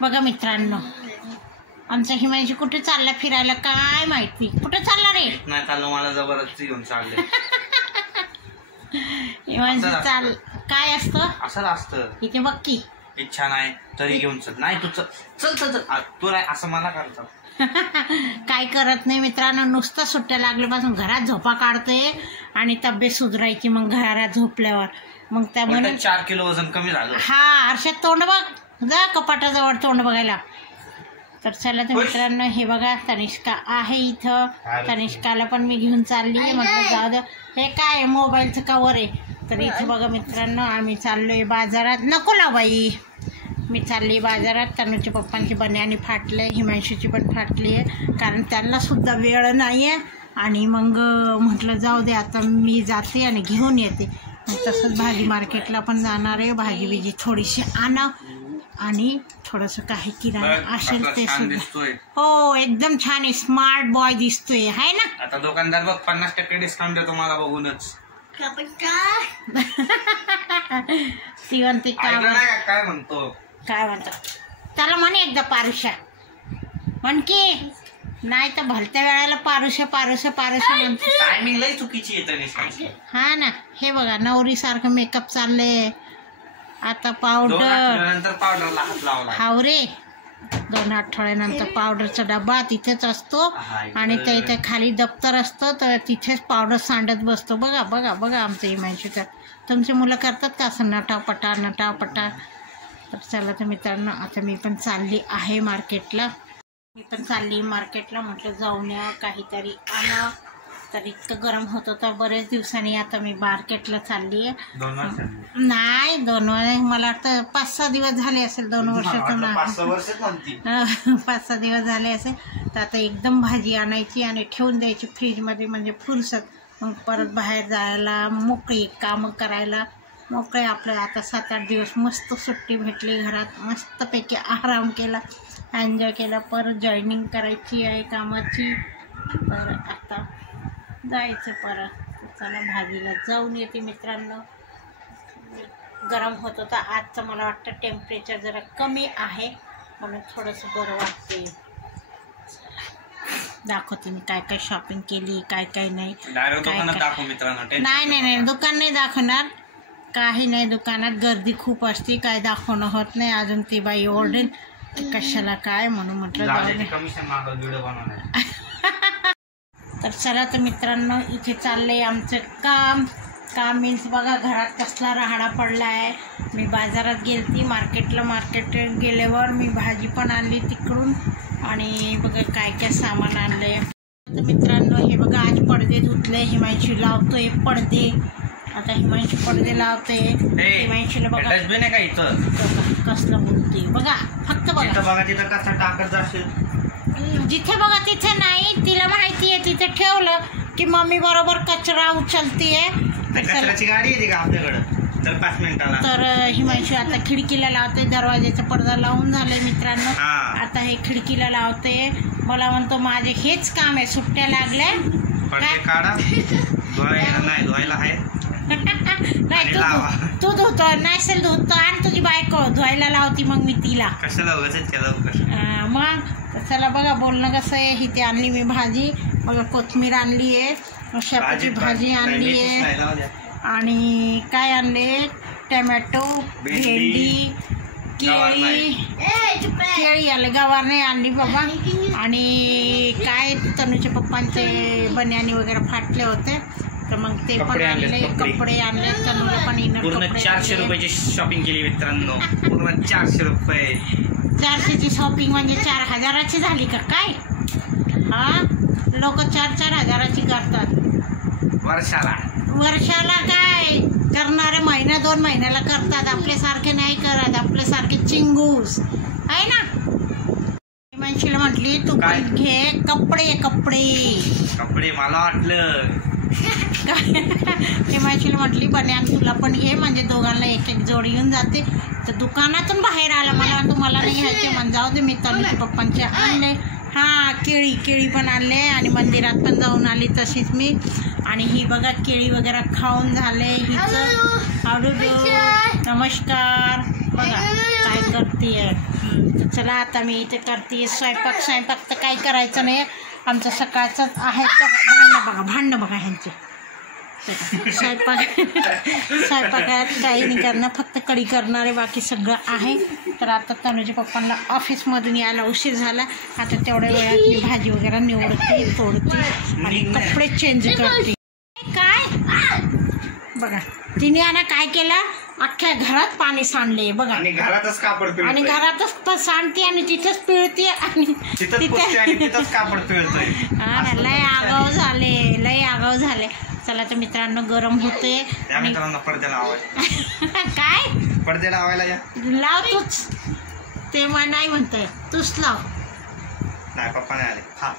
बघा मित्रांनो, आमचा हिमांशी कुठे चालला फिरायला काय माहिती. कुठे चालला रे? नाही चाललो, मला जबरदस्ती घेऊन चालले. हिमांशी चाल काय असतं असं असतं इथे बघ की. इच्छा नाही तरी घेऊन चल. नाही तू चल चल चल चल तू नाही असं मला करतो. काय करत नाही मित्रांनो, नुसतं सुट्ट्या लागल्यापासून घरात झोपा काढतोय आणि तब्येत सुधारायची मग घरात झोपल्यावर. मग त्यामुळे 4 किलो वजन कमी झालं. हा आरशात तोंड बघ, जा कपाटाजवळ तोंड बघायला. तर चला तर मित्रांनो, हे बघा तनिष्का आहे इथं. तनिष्काला पण मी घेऊन चालली. म्हटलं जाऊ दे, हे काय मोबाईलचं कवर आहे. तर इथं बघा मित्रांनो, आम्ही चाललोय बाजारात. नको लाव बाई, मी चालली बाजारात. तनुच्या पप्पांची बन्यानी फाटले, हिमांशीची पण फाटली आहे, कारण त्यांना सुद्धा वेळ नाही आहे. आणि मग म्हटलं जाऊ दे, आता मी जाते आणि घेऊन येते. तसंच भाजी मार्केटला पण जाणार आहे. भाजी बिजी थोडीशी आणा आणि थोडंसं काही किराणा असेल ते सुद्धा. हो एकदम छान आहे, स्मार्ट बॉय दिसतोय आहे ना. आता दुकानदार बघ 50% डिस्काउंट देतो मला बघूनच. ती म्हणते काय म्हणतो, काय म्हणतात त्याला म्हणे एकदा पारुषा म्हण की. नाही तर भलत्या वेळेला पारुषा पारुषा पारुषा म्हणते. टायमिंग लई चुकीची येते. हा ना, हे बघा नवरी सारखं मेकअप चालले. आता पावडर पावडरला हात लावला. हाव रे, 2 आठवड्यानंतर पावडरचा डबा तिथेच असतो आणि ते इथे खाली दप्तर असतं, तर तिथेच पावडर सांडत बसतो. बघा बघा बघा आमचं हिमांशी तर. तुमची मुलं करतात का असं नटापटा नटापटा? तर चला तर मित्रांनो, आता मी पण चालली आहे मार्केटला. म्हटलं जाऊन या काहीतरी आणा. तर इतकं गरम होतं तर बरेच दिवसांनी आता मी मार्केटला चालली आहे. नाही 2 वर्ष, मला वाटतं 5-6 दिवस झाले असेल. 2 वर्षातून 5-6 दिवस झाले असेल. तर आता एकदम भाजी आणायची आणि ठेवून द्यायची फ्रीजमध्ये, म्हणजे फुरसत. मग परत बाहेर जायला मोकळी, कामं करायला मोकळे. आपलं आता 7-8 दिवस मस्त सुट्टी भेटली, घरात मस्तपैकी आराम केला, एन्जॉय केला. परत जॉईनिंग करायची आहे कामाची. तर आता जायचं परत. चला भाजीला जाऊन येते मित्रांनो. गरम होतं तर आजचं मला वाटतं टेम्परेचर जरा कमी आहे, म्हणून थोडंसं बरं वाटते. दाखवते मी काय काय शॉपिंग केली, काय काय नाही. नाही दुकान नाही दाखवणार, काही नाही. दुकानात गर्दी खूप असते, काय दाखवणं होत नाही. अजून ती बाई ओरडेल कशाला काय, म्हणून म्हटलं तर चला तर मित्रांनो, इथे चाललंय आमचं काम. मीन्स बघा घरात कसला राहाडा पडला आहे. मी बाजारात गेलती मार्केट गेल्यावर मी भाजी पण आणली तिकडून, आणि बघा काय काय सामान आणलंय. तर मित्रांनो हे बघा, आज पडदे धुतले. हिमांशी लावतोय पडदे. आता हिमांशी पडदे लावते. हिमांशीला बघा कसलं बोलते बघा, फक्त बघा तिथं कसं टाकत जाशील. जिथे बघा तिथे नाही, तिला माहिती आहे तिथे ठेवलं की मम्मी बरोबर कचरा उचलतीये. कचऱ्याची गाडी येते का आपल्याकडं तर 5 मिनिटाला. तर हिमांशी आता खिडकीला लावते. दरवाजाचा पडदा लावून झालाय मित्रांनो. आता हे खिडकीला लावते. मला म्हणतो माझे हेच काम आहे, सुट्ट्या लागल्या काढा. धुवायला आहे नाही, तू धुतो नसेल धुतो आणि तुझी बायको धुवायला लावती, मग मी तिला कशाला मग. चला बघा बोलणं कसं आहे. इथे आणली मी भाजी बघा, कोथिंबीर आणली आहे, शेपूची भाजी आणली आहे, आणि काय आणले, टमॅटो, भेंडी, केळी आले, गवार नाही आणली बाबा. आणि काय तनुच्या पप्पांचे बन्यानी वगैरे फाटले होते, तर मग ते पण आणले. कपडे आणले तनुला पण. पूर्ण 400 रुपयाची शॉपिंग केली मित्रांनो. पूर्ण 400 रुपये. 400ची शॉपिंग म्हणजे 4000ची झाली का काय? हा, लोक 4-4 हजाराची करतात वर्षाला. काय करणारे 1-2 महिन्याला करतात, आपल्यासारखे नाही करत. आपल्यासारखे चिंगूस आहे ना. हिमांशीला म्हटली तू काय घे कपडे मला वाटलं हिमांशीला म्हटली बन्यान तुला पण घे, म्हणजे दोघांना एक जोडी येऊन जाते. तर दुकानातून बाहेर आला, मला म्हणतो मला नाही घ्यायचे. म्हणजे जाऊ दे, मी तनुच्या पप्पांचे आणले. हां केळी पण आणले आणि मंदिरात पण जाऊन आली तशीच मी. आणि ही बघा केळी वगैरे खाऊन झाले हिचं. नमस्कार. बघा काय करते. चला आता मी इथे करते स्वयंपाक तर काही करायचं नाही, आमचं सकाळचंच आहे. भांडणं बघा ह्यांचे. स्वयंपाकात काही नाही करणार, फक्त कढी करणार आहे, बाकी सगळं आहे. तर आता तनुच्या पप्पांना ऑफिसमधून यायला उशीर झाला. आता तेवढ्या वेळात मी भाजी वगैरे निवडते, तोडते आणि कपडे चेंज करते. काय बघा तिने आणि काय केलं, अख्ख्या घरात पाणी सांडले बघा. आणि घरातच घरातच सांडते आणि तिथंच पिळते आणि तिथंच कापड पिळतोय. लय आगाव झाले. चला तर मित्रांनो गरम होते. पडदे लावायला काय पडदे लावायला लाव तूच, ते नाही म्हणताय तूच लाव. नाही पप्पा नाही आले. हा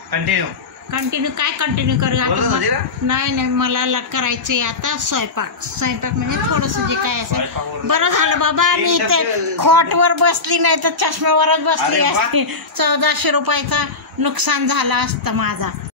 कंटिन्यू काय कंटिन्यू करू आता. नाही मला करायचंय आता स्वयंपाक म्हणजे थोडंसं जे काय असेल. बरं झालं बाबा मी इथे खोटवर बसली, नाही तर चष्म्यावरच बसली असती. 1400 रुपयाचा नुकसान झाला असतं माझा.